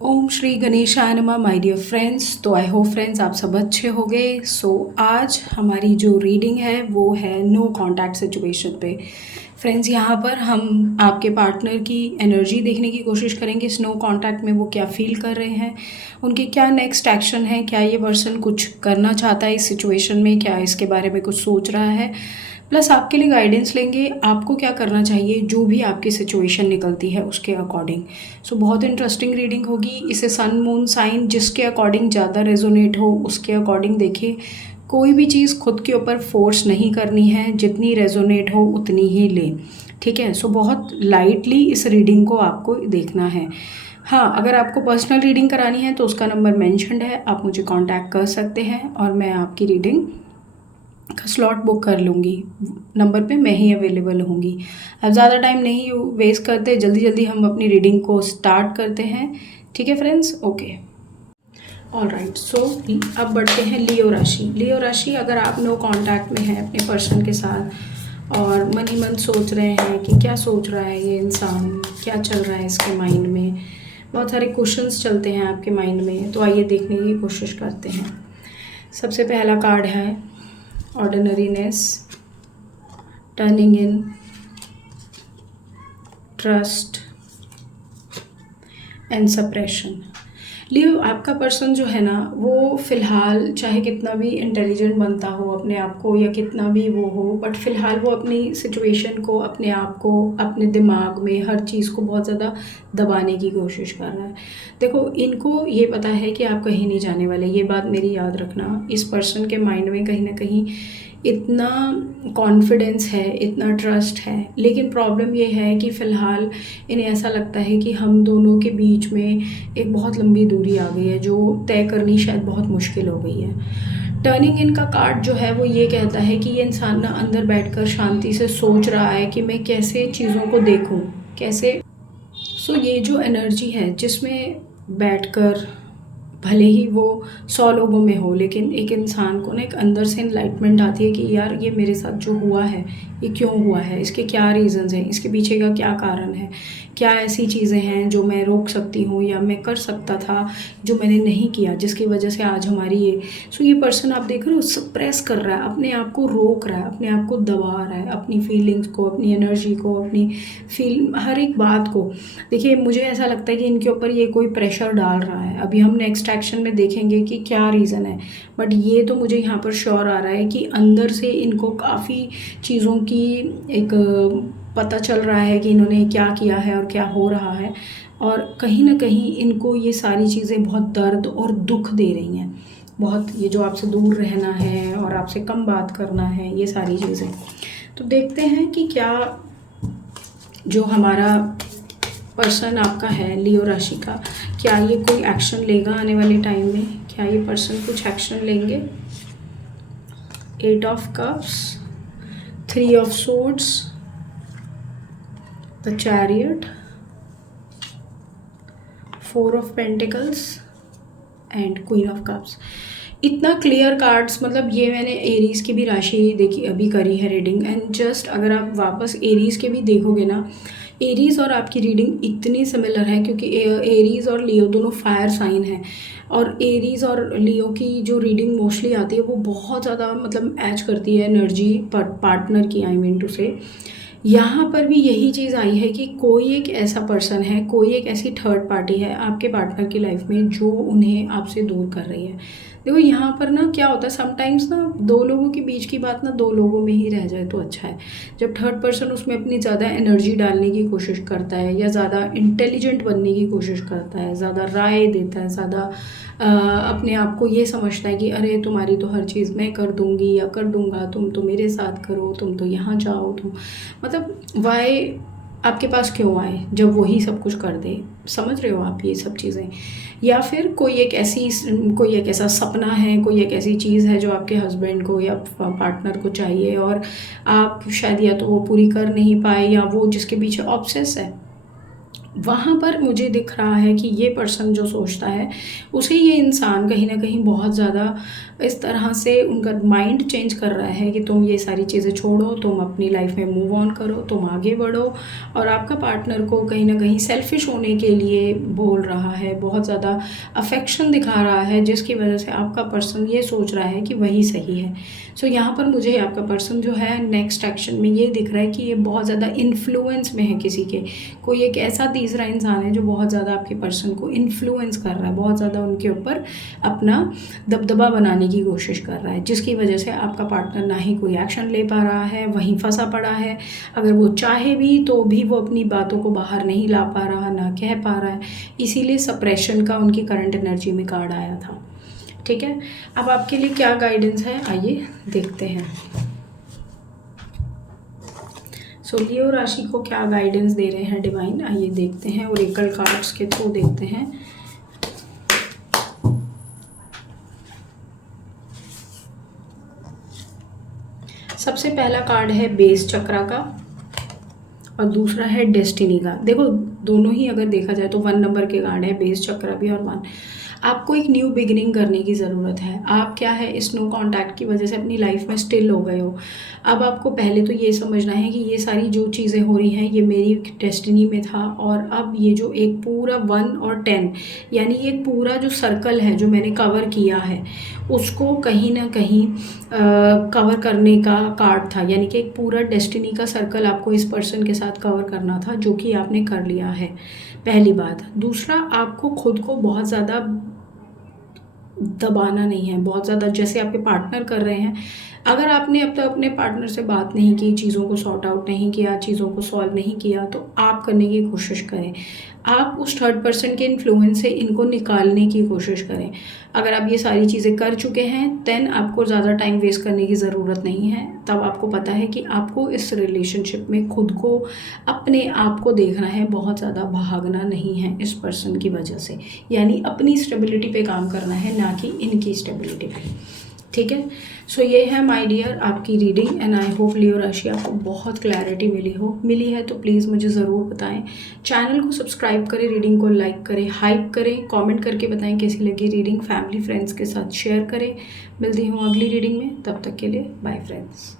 ओम श्री गणेशाय नमः my dear friends. तो आई होप फ्रेंड्स आप सब अच्छे होंगे। आज हमारी जो रीडिंग है वो है नो कांटेक्ट सिचुएशन पे। फ्रेंड्स यहाँ पर हम आपके पार्टनर की एनर्जी देखने की कोशिश करेंगे इस नो कांटेक्ट में। वो क्या फील कर रहे हैं, उनके क्या नेक्स्ट एक्शन है, क्या ये पर्सन कुछ करना चाहता है इस सिचुएशन में, क्या इसके बारे में कुछ सोच रहा है। प्लस आपके लिए गाइडेंस लेंगे आपको क्या करना चाहिए जो भी आपकी सिचुएशन निकलती है उसके अकॉर्डिंग। बहुत इंटरेस्टिंग रीडिंग होगी। इसे सन मून साइन जिसके अकॉर्डिंग ज़्यादा रेजोनेट हो उसके अकॉर्डिंग देखिए। कोई भी चीज़ खुद के ऊपर फोर्स नहीं करनी है, जितनी रेजोनेट हो उतनी ही ले, ठीक है। बहुत लाइटली इस रीडिंग को आपको देखना है। हाँ, अगर आपको पर्सनल रीडिंग करानी है तो उसका नंबर मेंशन्ड है, आप मुझे कांटेक्ट कर सकते हैं और मैं आपकी रीडिंग का स्लॉट बुक कर लूँगी। नंबर पे मैं ही अवेलेबल होंगी। अब ज़्यादा टाइम नहीं वेस्ट करते, जल्दी जल्दी हम अपनी रीडिंग को स्टार्ट करते हैं, ठीक है फ्रेंड्स। Okay, all right. अब बढ़ते हैं लियो राशि। लियो राशि, अगर आप नो कांटेक्ट में हैं अपने पर्सन के साथ और मन ही मन सोच रहे हैं कि क्या सोच रहा है ये इंसान, क्या चल रहा है इसके माइंड में, बहुत सारे क्वेश्चंस चलते हैं आपके माइंड में, तो आइए देखने की कोशिश करते हैं। सबसे पहला कार्ड है ordinariness, turning in, trust and suppression. Leo, आपका पर्सन जो है ना वो फ़िलहाल चाहे कितना भी इंटेलिजेंट बनता हो अपने आप को या कितना भी वो हो, बट फ़िलहाल वो अपनी सिचुएशन को, अपने आप को, अपने दिमाग में हर चीज़ को बहुत ज़्यादा दबाने की कोशिश कर रहा है। देखो, इनको ये पता है कि आप कहीं नहीं जाने वाले, ये बात मेरी याद रखना। इस पर्सन के माइंड में कहीं ना कहीं इतना कॉन्फिडेंस है, इतना ट्रस्ट है, लेकिन प्रॉब्लम ये है कि फ़िलहाल इन्हें ऐसा लगता है कि हम दोनों के बीच में एक बहुत लंबी दूरी आ गई है जो तय करनी शायद बहुत मुश्किल हो गई है। टर्निंग इन का कार्ड जो है वो ये कहता है कि ये इंसान ना अंदर बैठकर शांति से सोच रहा है कि मैं कैसे चीज़ों को देखूं, कैसे। ये जो एनर्जी है जिसमें बैठकर भले ही वो 100 लोगों में हो, लेकिन एक इंसान को ना एक अंदर से इनलाइटमेंट आती है कि यार ये मेरे साथ जो हुआ है ये क्यों हुआ है, इसके क्या रीज़न्स हैं, इसके पीछे का क्या कारण है, क्या ऐसी चीज़ें हैं जो मैं रोक सकती हूँ या मैं कर सकता था जो मैंने नहीं किया जिसकी वजह से आज हमारी ये पर्सन आप देख रहे हो सप्रेस कर रहा है, अपने आप को रोक रहा है, अपने आप को दबा रहा है, अपनी फीलिंग्स को, अपनी एनर्जी को, अपनी हर एक बात को। देखिए, मुझे ऐसा लगता है कि इनके ऊपर ये कोई प्रेशर डाल रहा है। अभी हम नेक्स्ट एक्शन में देखेंगे कि क्या रीज़न है, बट ये तो मुझे यहाँ पर श्योर आ रहा है कि अंदर से इनको काफ़ी चीज़ों की एक पता चल रहा है कि इन्होंने क्या किया है और क्या हो रहा है, और कहीं ना कहीं इनको ये सारी चीज़ें बहुत दर्द और दुख दे रही हैं बहुत। ये जो आपसे दूर रहना है और आपसे कम बात करना है, ये सारी चीज़ें। तो देखते हैं कि क्या जो हमारा पर्सन आपका है लियो राशि का, क्या ये कोई एक्शन लेगा आने वाले टाइम में, क्या ये पर्सन कुछ एक्शन लेंगे। 8 of cups, 3 of swords, the chariot, 4 of pentacles and queen of cups. इतना क्लियर कार्ड्स, मतलब ये मैंने एरीज़ की भी राशि देखी, अभी करी है रीडिंग, एंड जस्ट अगर आप वापस एरीज़ के भी देखोगे ना, एरीज़ और आपकी रीडिंग इतनी सिमिलर है क्योंकि एरीज़ और लियो दोनों फायर साइन हैं, और एरीज़ और लियो की जो रीडिंग मोस्टली आती है वो बहुत ज़्यादा मतलब मैच करती है एनर्जी पार्टनर की, आई मीन टू से। यहाँ पर भी यही चीज़ आई है कि कोई एक ऐसा पर्सन है, कोई एक ऐसी थर्ड पार्टी है आपके पार्टनर की लाइफ में जो उन्हें आपसे दूर कर रही है। देखो, यहाँ पर ना क्या होता है, समटाइम्स ना दो लोगों के बीच की बात ना दो लोगों में ही रह जाए तो अच्छा है। जब थर्ड पर्सन उसमें अपनी ज़्यादा एनर्जी डालने की कोशिश करता है या ज़्यादा इंटेलिजेंट बनने की कोशिश करता है, ज़्यादा राय देता है, ज़्यादा अपने आप को ये समझता है कि अरे तुम्हारी तो हर चीज़ मैं कर दूंगी या कर दूंगा, तुम तो मेरे साथ करो, तुम तो यहाँ जाओ, तुम मतलब वाई आपके पास क्यों आए जब वही सब कुछ कर दे। समझ रहे हो आप ये सब चीज़ें। या फिर कोई एक ऐसा सपना है, कोई एक ऐसी चीज़ है जो आपके हस्बैंड को या पार्टनर को चाहिए और आप शायद या तो वो पूरी कर नहीं पाए, या वो जिसके पीछे ऑब्सेस है वहाँ पर मुझे दिख रहा है कि ये पर्सन जो सोचता है, उसे ये इंसान कहीं न कहीं बहुत ज़्यादा इस तरह से उनका माइंड चेंज कर रहा है कि तुम ये सारी चीज़ें छोड़ो, तुम अपनी लाइफ में मूव ऑन करो, तुम आगे बढ़ो। और आपका पार्टनर को कहीं न कहीं सेल्फिश होने के लिए बोल रहा है, बहुत ज़्यादा अफेक्शन दिखा रहा है, जिसकी वजह से आपका पर्सन ये सोच रहा है कि वही सही है। सो यहाँ पर मुझे आपका पर्सन जो है नेक्स्ट एक्शन में ये दिख रहा है कि ये बहुत ज़्यादा इन्फ्लुएंस में है किसी के। कोई एक ऐसा तीसरा इंसान है जो बहुत ज़्यादा आपके पर्सन को इन्फ्लुएंस कर रहा है, बहुत ज़्यादा उनके ऊपर अपना दबदबा बनाने की कोशिश कर रहा है, जिसकी वजह से आपका पार्टनर ना ही कोई एक्शन ले पा रहा है, वहीं फंसा पड़ा है। अगर वो चाहे भी तो भी वो अपनी बातों को बाहर नहीं ला पा रहा, ना कह पा रहा है। इसीलिए सप्रेशन का उनकी करंट एनर्जी में कार्ड आया था। ठीक है, अब आपके लिए क्या गाइडेंस है, आइए देखते हैं। सो लियो राशि को क्या गाइडेंस दे रहे हैं डिवाइन, आइए देखते हैं। ओरेकल कार्ड्स के थ्रू देखते हैं। सबसे पहला कार्ड है बेस चक्रा का और दूसरा है डेस्टिनी का। देखो दोनों ही अगर देखा जाए तो 1 नंबर के कार्ड है, बेस चक्रा भी और 1। आपको एक न्यू बिगिनिंग करने की ज़रूरत है। आप क्या है, इस नो कॉन्टैक्ट की वजह से अपनी लाइफ में स्टिल हो गए हो। अब आपको पहले तो ये समझना है कि ये सारी जो चीज़ें हो रही हैं ये मेरी डेस्टिनी में था, और अब ये जो एक पूरा 1 और 10 यानी एक पूरा जो सर्कल है जो मैंने कवर किया है, उसको कहीं ना कहीं कवर करने का कार्ड था। यानी कि एक पूरा डेस्टिनी का सर्कल आपको इस पर्सन के साथ कवर करना था, जो कि आपने कर लिया है, पहली बात। दूसरा, आपको खुद को बहुत ज़्यादा दबाना नहीं है, बहुत ज़्यादा जैसे आपके पार्टनर कर रहे हैं। अगर आपने अब तक अपने पार्टनर से बात नहीं की, चीज़ों को सॉर्ट आउट नहीं किया, चीज़ों को सॉल्व नहीं किया, तो आप करने की कोशिश करें। आप उस थर्ड पर्सन के इन्फ्लुएंस से इनको निकालने की कोशिश करें। अगर आप ये सारी चीज़ें कर चुके हैं, देन आपको ज़्यादा टाइम वेस्ट करने की ज़रूरत नहीं है। तब आपको पता है कि आपको इस रिलेशनशिप में खुद को, अपने आप को देखना है, बहुत ज़्यादा भागना नहीं है इस पर्सन की वजह से। यानी अपनी स्टेबिलिटी पे काम करना है, ना कि इनकी स्टेबिलिटी पे। ठीक है, सो ये है माय डियर आपकी रीडिंग, एंड आई होप लियो राशि आपको बहुत क्लैरिटी मिली है तो प्लीज़ मुझे ज़रूर बताएं। चैनल को सब्सक्राइब करें, रीडिंग को लाइक करें, हाइप करें, कमेंट करके बताएं कैसी लगी रीडिंग, फैमिली फ्रेंड्स के साथ शेयर करें। मिलती हूँ अगली रीडिंग में, तब तक के लिए बाय फ्रेंड्स।